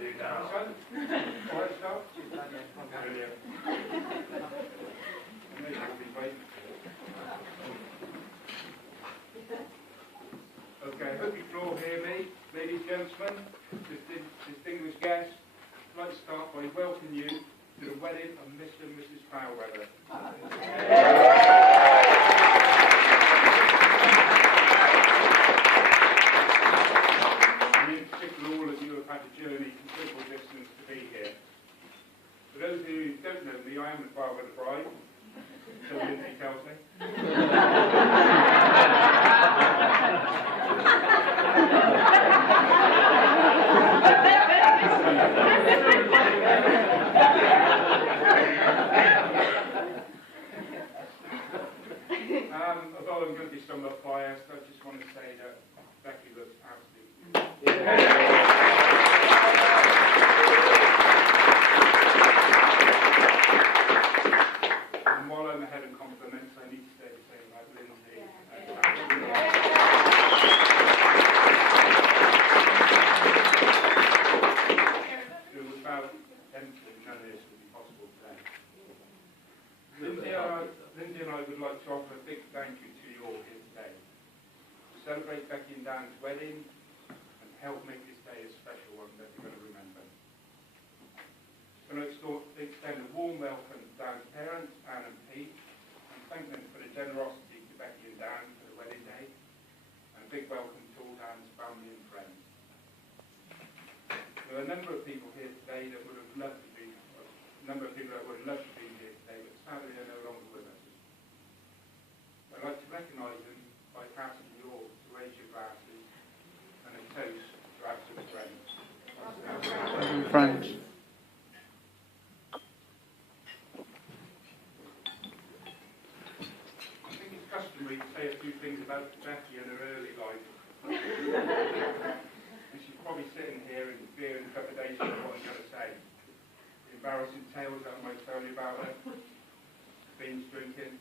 Okay, I hope you can all hear me. Ladies and gentlemen, distinguished guests, I'd like to start by welcoming you to the wedding of Mr. and Mrs. Fouweather. And in particular, all of you have had a journey considerable distance to be here. For those who don't know me, I am the Fouweather bride, so Lindsay tells me. Although I'm going to be somewhat biased, I just want to say that Becci looks absolutely And while I'm ahead in compliments, I need to say the same about Lindsay. Without empty, none of this would be possible today. Lindsay and I would like to offer a big thank you to you all here today. To celebrate Becci and Dan's wedding and help make this day a special one that you're going to remember. I'm going to extend a warm welcome to Dan's parents, Anne and Pete, and thank them for the generosity to Becci and Dan for the wedding day, and a big welcome to all Dan's family and friends. There are a number of people here today that would have loved to be, here today, but sadly they're no longer with us. I'd like to recognise them by asking you all to raise your glasses and a toast to absent friends. Friends. I think it's customary to say a few things about Becci and her early life. And she's probably sitting here in fear and trepidation of what I'm going to say. The embarrassing tales that I might tell you about her. Beans drinking.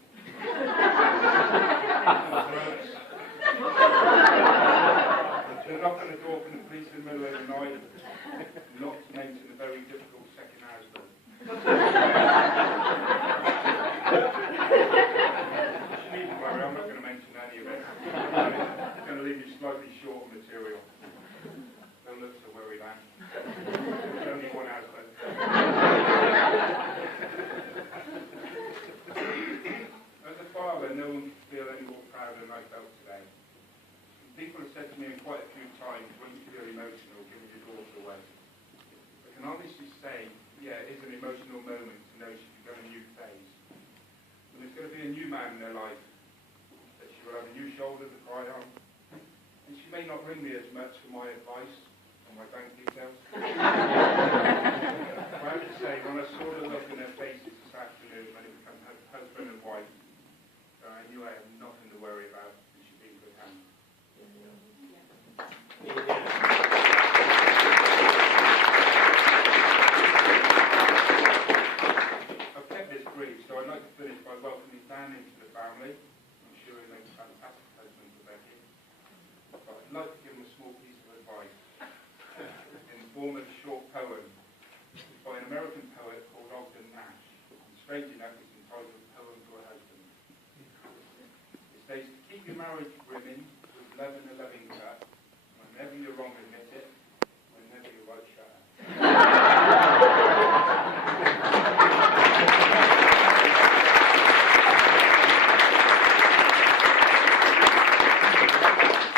The knock on the door from the police in the middle of the night. Not to mention the very difficult second husband. You needn't worry, I'm not going to mention any of it. It's going to leave you slightly short of material. Don't look so worried, Anne. There's only one husband. As a father, no one can feel any more proud than I felt today. People have said to me quite a few times, when you feel emotional, giving your daughter away. I can honestly say, yeah, it is an emotional moment to know she's begun a new phase. And there's going to be a new man in her life, that she will have a new shoulder to cry on. And she may not ring me as much for my advice on my bank details. I have to say, when I saw the look in their faces this afternoon when it became husband and wife, I knew I had nothing to worry about, and she'd be in good hands. I've kept this brief, so I'd like to finish by welcoming Dan into the family. I'm sure he'll make a fantastic husband for Becci. But I'd like to give him a small piece of advice in the form of a short poem by an American poet called Ogden Nash. And strange enough, it's entitled Poem to a Husband. It states, keep your marriage brimming with love and a loving cup. Whenever you're wrong, admit it. Whenever you're right, shut up.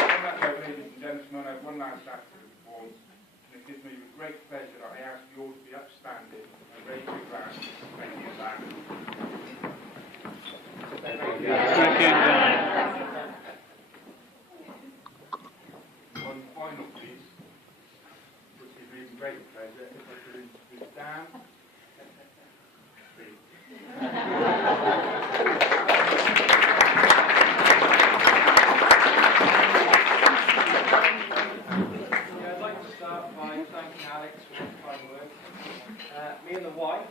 On that note, ladies and gentlemen, I have one last act to perform, and it gives me great pleasure that I ask you all to be upstanding and raise your glass. Thank you, Dan. Thank you. Thank you, Dan. One final piece, which gives me great pleasure, if I could introduce Dan. I'd like to start by thanking Alex for his kind words. Me and the wife.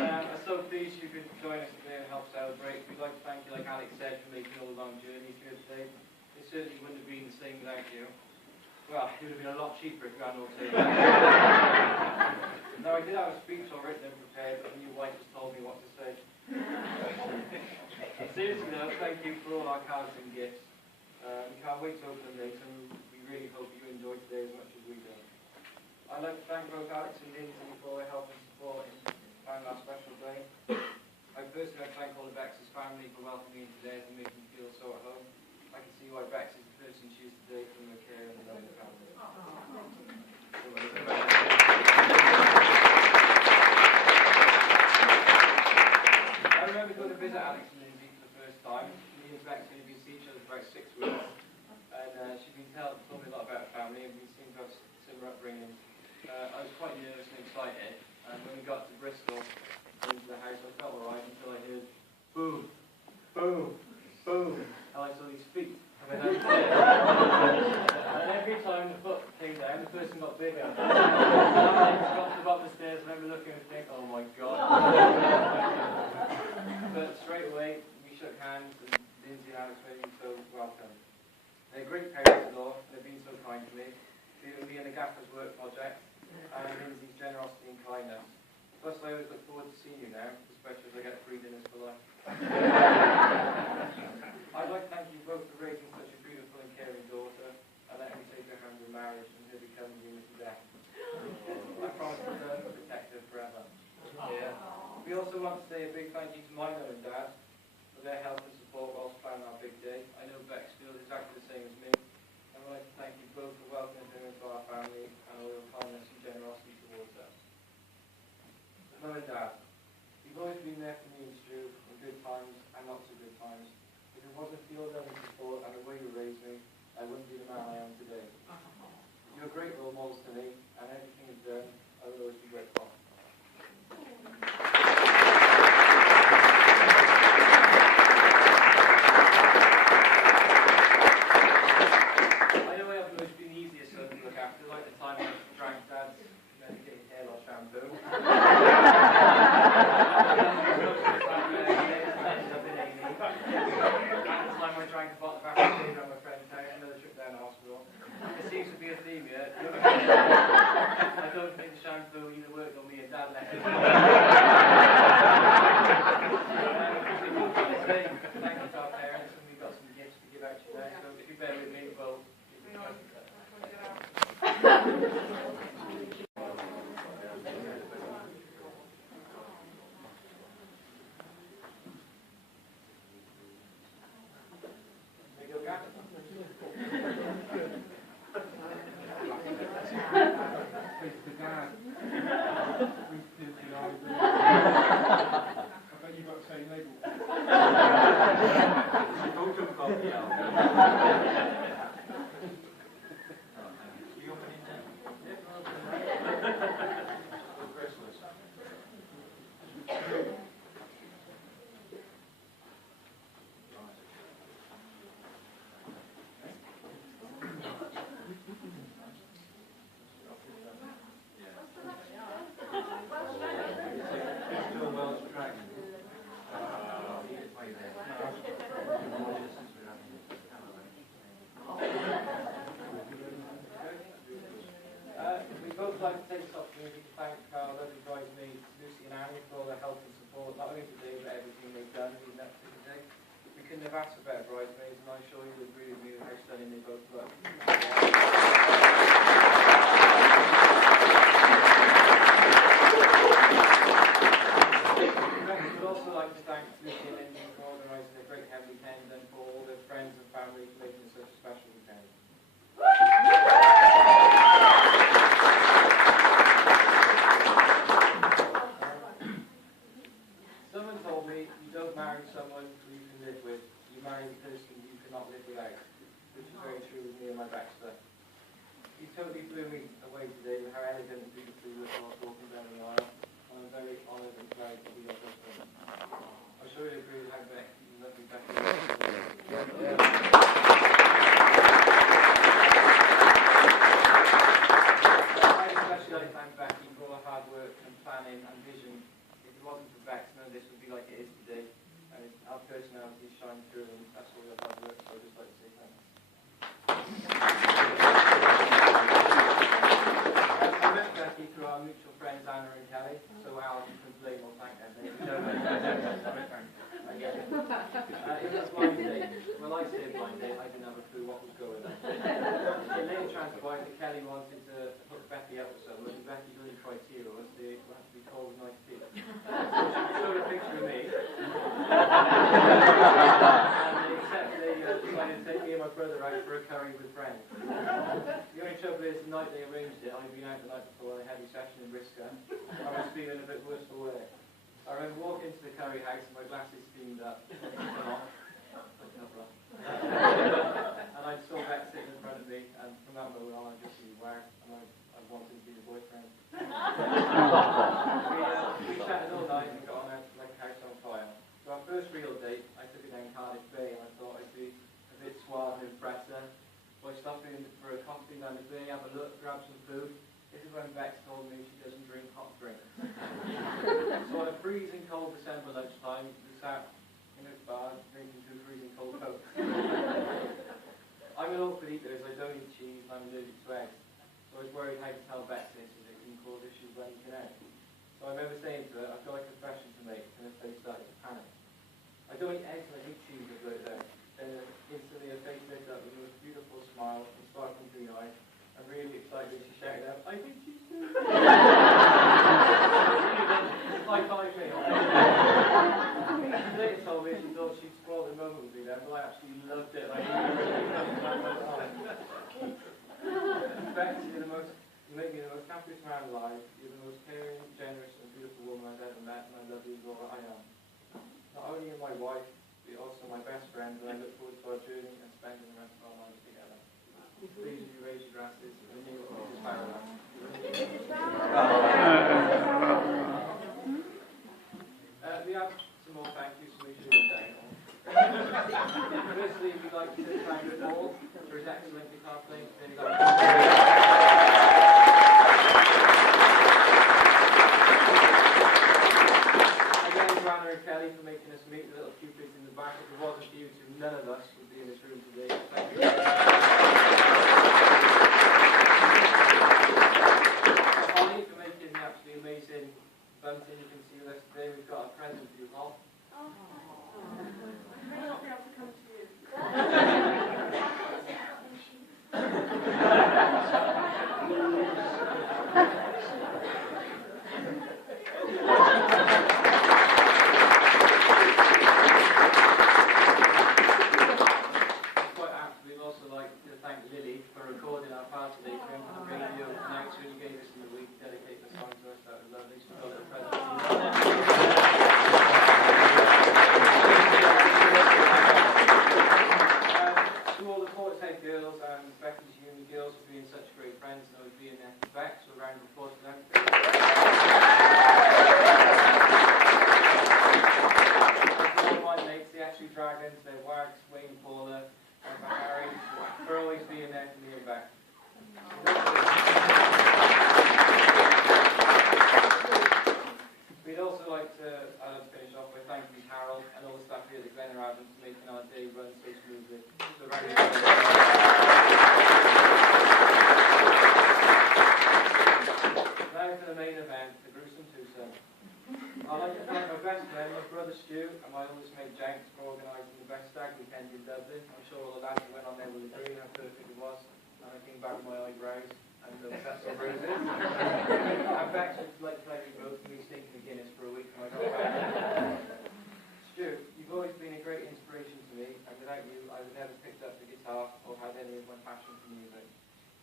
I'm so pleased you could join us today and help celebrate. We'd like to thank you, like Alex said, for making all the long journeys here today. It certainly wouldn't have been the same without you. Well, it would have been a lot cheaper if you hadn't all taken. No, I did have a speech all written and prepared, but your wife just told me what to say. Seriously though, thank you for all our cards and gifts. We can't wait to open them later, and we really hope you enjoyed today as much as we did. I'd like to thank both Alex and Lindsay for their help and support in planning our special day. I personally like to thank all of Bex's family for welcoming me today and making me feel so at home. I can see why Bex is the person she is today from her care and the love of the family. I remember going to visit Alex and Lindsay for the first time. Me and Bex only been seeing each other for about 6 weeks, and she'd been told me a lot about her family, and we seemed to have similar upbringing. I was quite nervous and excited, and when we got to Bristol, into the house, I felt alright until I heard boom, boom, boom, and I saw these feet coming down. And every time the foot came down, the person got bigger. And I got to the bottom of the stairs, I remember looking and thinking, oh my god. But straight away, we shook hands, and Lindsay and Alex made me so welcome. They're great parents-in-law, and they've been so kind to me, leaving me in the Gaffer's work project, and Lindsay's generosity and kindness. Plus, I always look forward to seeing you now, especially as I get free dinners for life. I'd like to thank you both for raising such a beautiful and caring daughter, and letting me take her hand in marriage and her becoming you to death. I promise to love and protect her forever. Yeah. We also want to say a big thank you to my mum and dad for their help and support whilst planning our big day. I know Bex feels exactly the same as me. I'd like to thank you both for welcoming her into our family and all your kindness and generosity towards us. Mum and Dad, you've always been there for me and Stu in good times and not so good times. If it wasn't for your love and support and the way you raised me, I wouldn't be the man I am today. You're great role models to me, and everything you've done, I will always be grateful. I know I haven't always been the easiest son to look after, like the time I drank Dad's medicated hair loss shampoo. I drank a bottle of African on my friend's house, another trip down to hospital. It seems to be a theme here. I don't think the shampoo either worked on me and Dad left it. Thank you to our parents, and we've got some gifts to give out today, so if you bear with me, we'll... We'd both like to take this opportunity to thank our lovely bridesmaids, Lucy and Annie, for all their help and support, not only today, but everything they've done leading up to today. We couldn't have asked for better bridesmaids, and I'm sure you'll agree with me with how stunning they both look. We'd also like to thank Lucy and Lindsay for organising a great head weekend, and for all their friends and family for making it such a special weekend. Someone told me you don't marry someone who you can live with, you marry the person you cannot live without, which is very true with me and my Baxter. You totally blew me away today with how elegant and beautiful you look whilst walking down the aisle, and I'm very honoured and proud to be your husband. I'm sure you'll agree with how lovely Becky is. I'd especially like to thank Becky for all her hard work and planning and vision. If it wasn't for Bex, none of this would be like it is today. And our personalities shine through, and that's all your hard work, so I'd just like to say thanks. transpired that Kelly wanted to hook Becky up with someone, and Becky's only criteria was they had to be cold and nice tea. So she showed a picture of me. And they decided to take me and my brother out for a curry with friends. The only trouble is, the night they arranged it, I'd been out the night before on a heavy session in Risca. I was feeling a bit worse for wear. I remember walking into the curry house and my glasses steamed up. And I saw Beck sitting in front of me, and from that moment on I just knew where, and I wanted to be the boyfriend. We chatted all night and got on out like a house on fire. So our first real date, I took her down Cardiff Bay, and I thought I'd be a bit suave and impress her. So I stopped in for a coffee down the bay, have a look, grab some food. This is when Bex told me she doesn't drink hot drinks. So on a freezing cold December lunchtime, we sat in a bar drinking 2 freezing cold cokes. I'm an awkward eater, as I don't eat cheese and I'm allergic to eggs. So I was worried how to tell Bex this, as it can cause issues when eating eggs. So I remember saying to her, I've got a confession to make, and her face started to panic. I don't eat eggs and I hate cheese, I blurted out. Then instantly her face lit up with the most beautiful smile and sparkling green eyes. I'm really excited, she shouted out, I hate cheese too! High five me. She later told me she thought she'd spoiled the moment with me then, but I actually loved it. Bex, you make me the most happiest man alive. You're the most caring, generous, and beautiful woman I've ever met, and I love you as all that I am. Not only am my wife, but you're also my best friend, and I look forward to our journey and spending the rest of our lives together. Please, you raise your glasses and renew Mrs. Paradise. We have some more thank yous, so we should all down. Firstly, we'd like to thank Paul for his excellent guitar playing. Again, Rana and Kelly for making us meet the little cupids in the back. If it wasn't for you two, none of us would be in this room today. Thank you. Holly for making the absolutely amazing bunting you can see with us today. We've got a present for you, Hol. I may not be able to come to you. Quite apt, we'd also like to thank Lily for recording our part today for him for the radio nights when you gave us in the week, dedicate the song to us. That was lovely. So we've got a present for you. To all the Portshead girls and Becky's uni girls for being such great friends and always being there for Beck, so a round of applause for them. All my mates, the Ashley Dragons, their Wags, Wayne, Paula, and Harry, for always being there for me and Beck. We'd also like to finish off by thanking Harold and all the staff here at the Glen Ravens for making our day run so smoothly. So now for the main event, the gruesome twosome. I'd like to thank my best friend, my brother Stu, and my oldest mate Jenks for organising the best stag weekend in Dublin. I'm sure all the lads who went on there will agree how perfect it was. And I came back with my eyebrows and cuts and bruises. And Bex would like to thank you both for me stinking the Guinness for a week when I got back. Stu, you've always been a great inspiration to me, and without you, I would never have picked up the guitar or had any of my passion for music.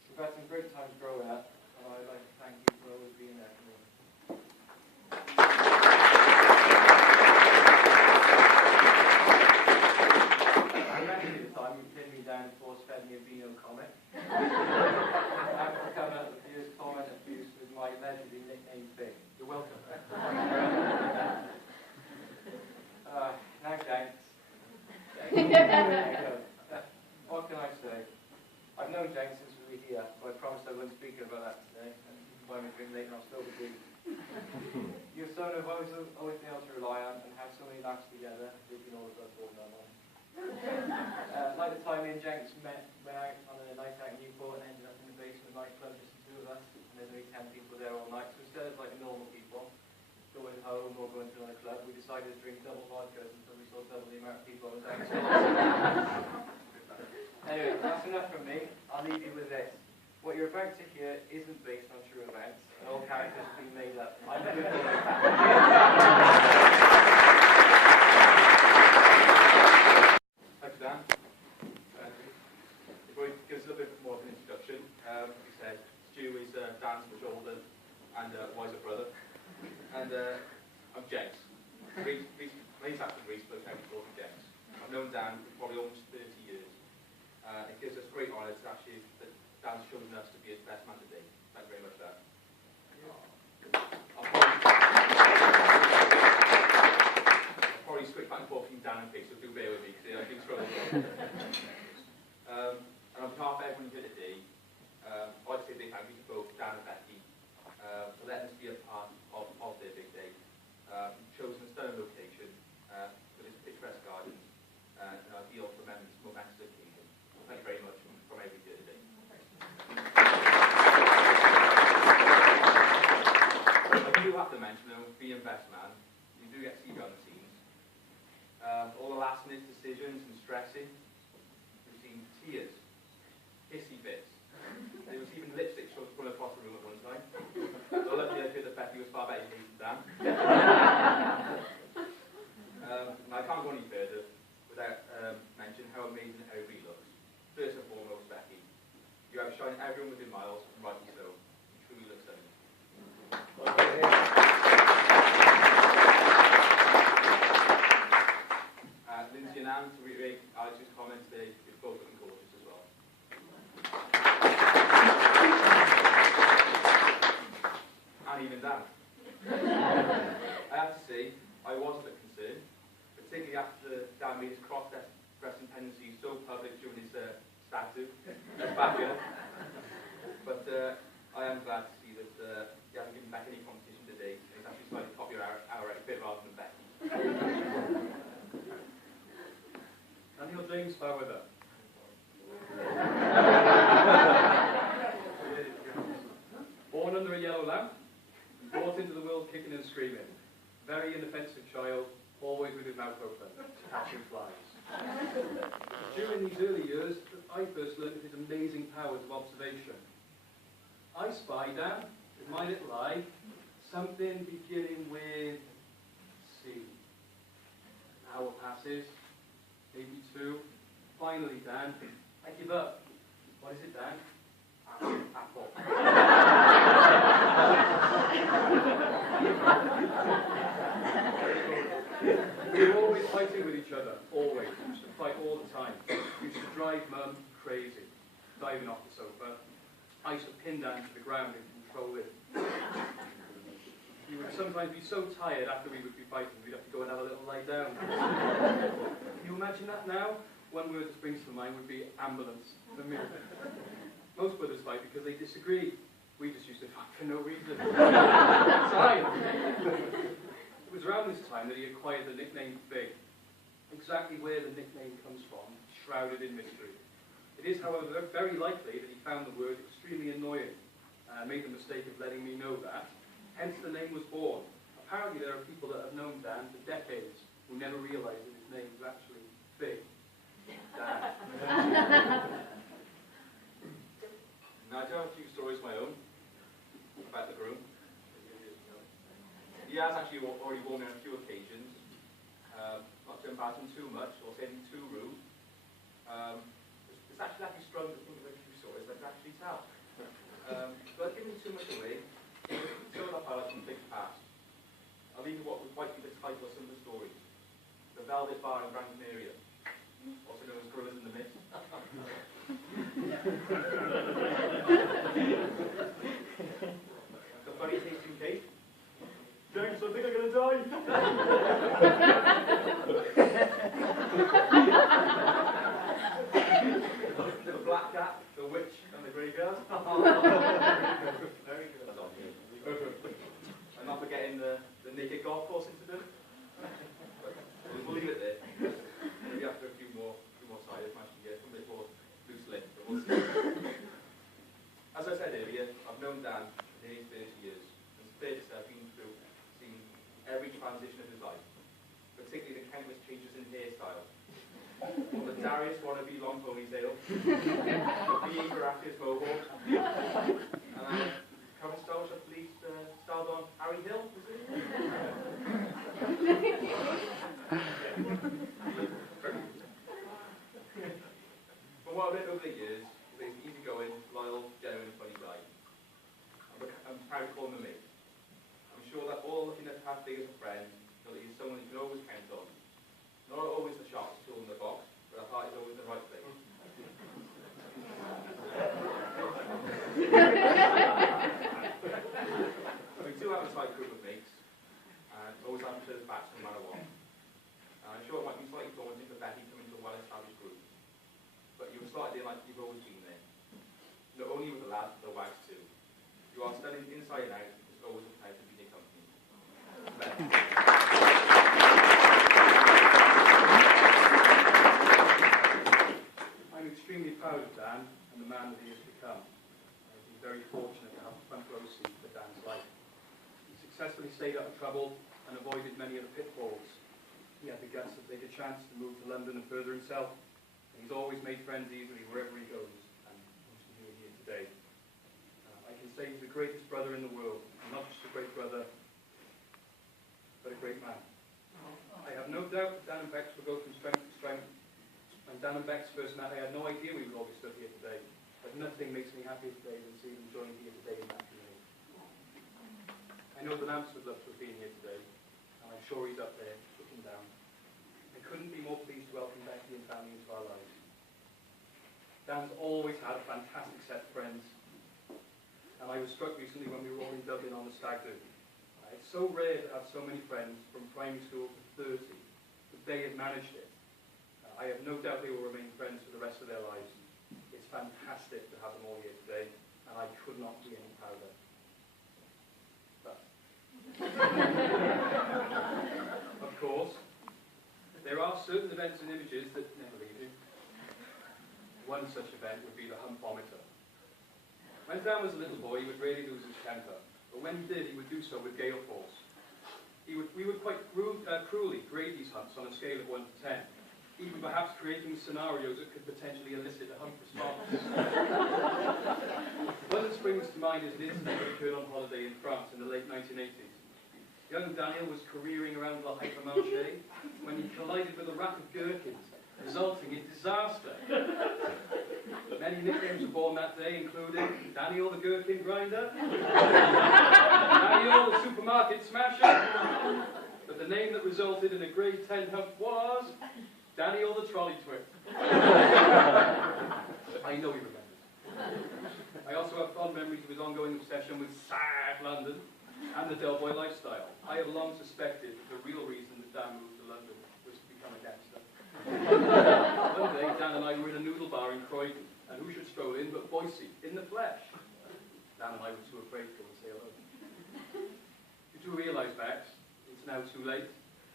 We've had some great times growing up, and I'd like to thank you for always being there for me. I remember the time you pinned me down and force-fed me a Vino comic. After coming up with fierce comment and abuse with my allegedly nicknamed Big. You're welcome. Now, thanks. What can I say? I've known James since we were here, but I promised I wouldn't speak about that today. And when we drink later, I'll still be doing. You're someone I've always been able to rely on and have so many laughs together. We can always go forward on one. Like the time me and Jenks went out on a night out in Newport and ended up in the basement nightclub, just the two of us, and there's only 10 people there all night. So instead of like normal people going home or going to another club, we decided to drink double vodkas until we saw double the amount of people on the dance floor. Anyway, that's enough from me. I'll leave you with this. What you're about to hear isn't based on true events, and all characters have been made up. I'm a good boy. Thanks, Dan. Before we give us a little bit more of an introduction, like I said, Stu is Dan's much older and wiser brother, and I'm James. He's actually Reese, but I'm called James. I've known Dan for probably almost 30 years. It gives us great honour to actually that Dan's chosen us to be his best man today. Thank you very much, Dan. I'll probably switch back and forth between Dan and Pete, so do bear with me, because I've been struggling. And on behalf of everyone here today, I'd like to say a big thank you to both Dan and Becci for letting us be a part of their big day. We've chosen a stunning location with its picturesque gardens and an ideal for momentous occasion. Thank you very much from everyone here today. I do have to mention, though, being best man, you do get to see behind the scenes. All the last minute decisions and stressing. We've seen tears, hissy fits. There was even lipstick shots run across the room at one time. So luckily I feel that Becci was far better than Dan. I can't go any further without mentioning how amazing everybody looks. First and foremost, Becci. You outshine everyone within miles, and rightly so. You truly look stunning. Lindsay and Anne, to reiterate Alex's comments, they're both looking gorgeous as well. And even Dan. I have to say, I was a bit concerned, particularly after Dan made his cross-dressing tendencies so public during his stag do back here. But I am glad to see that he hasn't given back any competition today, and he's actually slightly copy our outfit rather than Becci. Daniel James Fouweather. Born under a yellow lamp, brought into the world kicking and screaming. Very inoffensive child, always with his mouth open, catching flies. During these early years, I first learned of his amazing powers of observation. I spy down, with my little eye, something beginning with C. An hour passes, maybe two. Finally, Dan, I give up. What is it, Dan? Apple. We were always fighting with each other, always. We used to fight all the time. We used to drive Mum crazy, diving off the sofa. I used to pin Dan to the ground and control him. He would sometimes be so tired after we would be fighting, we'd have to go and have a little lie down. Can you imagine that now? One word that springs to mind would be ambulance. Most brothers fight because they disagree. We just used to fight for no reason. It was around this time that he acquired the nickname Big. Exactly where the nickname comes from, shrouded in mystery. It is, however, very likely that he found the word extremely annoying, made the mistake of letting me know that. Hence the name was born. Apparently there are people that have known Dan for decades who never realised that his name was actually Big. Dan. Now, I do have a few stories of my own about the groom. He has actually already worn me on a few occasions. Not to embarrass him too much or say anything too rude. It's actually strong to think of a few stories I can actually tell. But giving too much away, show up highlights from Big's past. I'll leave you what would might be the title of some of the stories. The Velvet Bar in Gran Canaria, also known as Gorillas in the Mist. The funny tasting cake. James, I think I'm going to die. The Black Cat, the Witch, and the Grey Girl. Very good. And not forgetting the naked golf course incident. But we'll leave it there. Maybe after a few more siders, might actually get some bit more loose lips, but we'll see. As I said earlier, I've known Dan for nearly 30 years, and it's fair to say I've been through, seen every transition of his life, particularly the countless changes in hairstyle. From the Darius wannabe long ponytail, the Beaver Active mohawk, have the wags too. You are stunning inside and out. It's always a pleasure to be in your company. I'm extremely proud of Dan and the man that he has become. I've been very fortunate to have a front row seat for Dan's life. He successfully stayed out of trouble and avoided many of the pitfalls. He had the guts to take a chance to move to London and further himself. And he's always made friends easily wherever he goes, and most of you are here today. I can say he's the greatest brother in the world, and not just a great brother, but a great man. I have no doubt that Dan and Bex will go from strength to strength. When Dan and Bex first met, I had no idea we would all be stood here today. But nothing makes me happier today than seeing them joined here today in that community. I know that Amps would love to have been here today, and I'm sure he's up there, looking down. I couldn't be more pleased to welcome Becky and family into our lives. Dan's always had a fantastic set of friends, and I was struck recently when we were all in Dublin on the stag do. It's so rare to have so many friends from primary school to 30, but they have managed it. I have no doubt they will remain friends for the rest of their lives. It's fantastic to have them all here today, and I could not be any prouder. But, of course, there are certain events and images that never leave you. One such event would be the humpometer. When Dan was a little boy, he would rarely lose his temper, but when he did, he would do so with gale force. We would quite cruelly grade these humps on a scale of 1 to 10. Even perhaps creating scenarios that could potentially elicit a hump response. One that springs to mind is an incident that occurred on holiday in France in the late 1980s. Young Daniel was careering around La Hypermarché when he collided with a rack of gherkins, resulting in disaster. Many nicknames were born that day, including Daniel the Gherkin Grinder, Daniel the Supermarket Smasher, but the name that resulted in a grade 10 hump was Daniel the Trolley Twit. I know he remembers. I also have fond memories of his ongoing obsession with sad London and the Del Boy lifestyle. I have long suspected that the real reason that Dan moved to London was to become a gangster. One day, Dan and I were in a noodle bar in Croydon, and who should stroll in but Boise, in the flesh. Dan and I were too afraid to go and say hello. You do realise, Bex, it's now too late.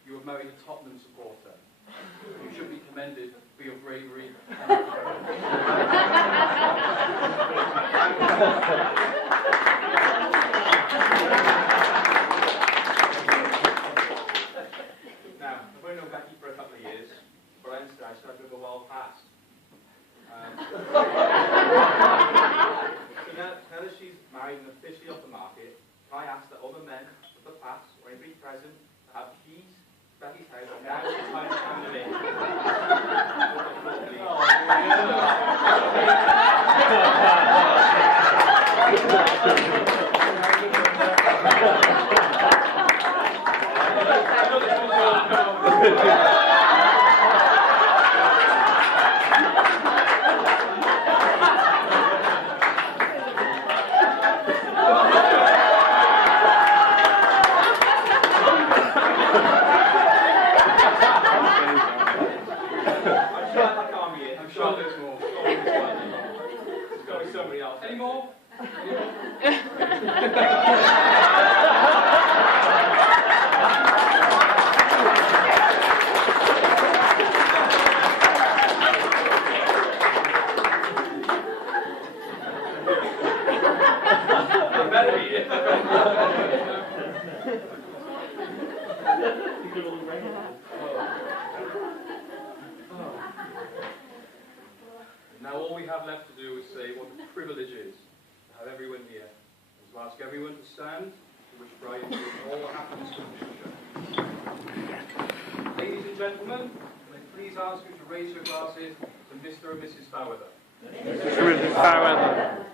You have married a Tottenham supporter. You should be commended for your bravery. Now, I've only known Becky for a couple of years, but I started with a wild past. So now that she's married and officially off the market, can I ask that all the men of the past or anybody present to have keys to Becky's house, and now it's time to hand them in. I'm sure there's more. There's got to be somebody else. Any more? Now all we have left to do is say what a privilege is to have everyone here, and to ask everyone to stand, to wish Brian all happiness for the future. Ladies and gentlemen, may I please ask you to raise your glasses to Mr. and Mrs. Fouweather. Mr. and Mrs. Fouweather.